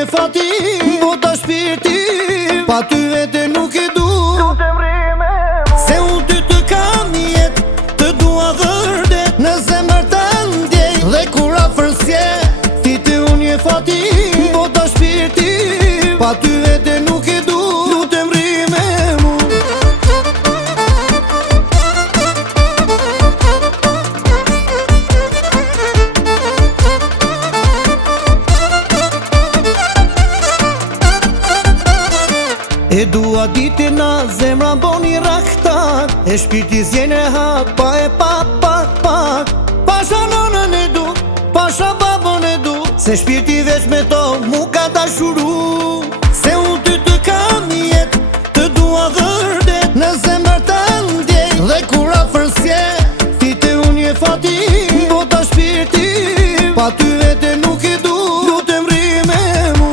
unë e fati, bota shpirti, pa ty vete nuk e du. Se unë ty të kam jet, të dua vërdet, në zemër të ndjej, dhe kur afër s'je, ti të unë e fati, bota shpirti, pa ty vete nuk e du. Lutem rri me mu. E dua dite na zemra boni raktar, e shpirti zjene hak, pa e pak pasha nonën e du, pasha babon e du, se shpirti veç me to mu ka dashuru. Se unë ty të kam jet, të dua vërdet, në zemër të ndjej, dhe kur afër s'je, ti të unë je fati, bota shpirti, pa ty vete nuk e du. Lutem rri me mu.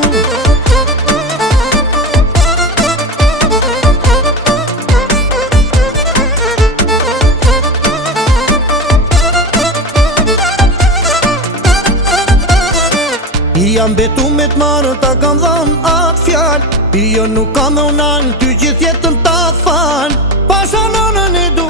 Jam betu me t'marë, ta kam dhën atë fjallë, jo nuk kam me unanë, ty gjithë jetën ta falë. Pasha nonën e du,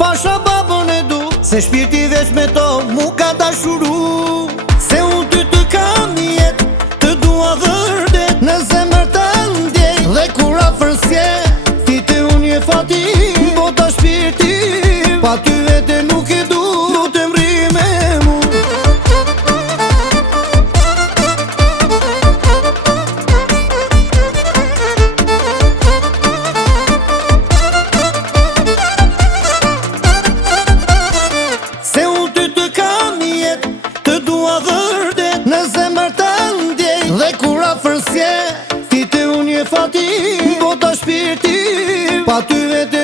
pasha babën e du, se shpirti veç me to mu ka dashuru. Se unë ty të kam jet, të dua vërdet, në zemër të ndjej, dhe kur afër s'je, ti të unë je fati, bota shpirti, pa ty vete nuk e du. Lutem rri me mu. Në zemër të ndjej, dhe kur afër s'je, ti të unë je fati, bota shpirti, pa ty vete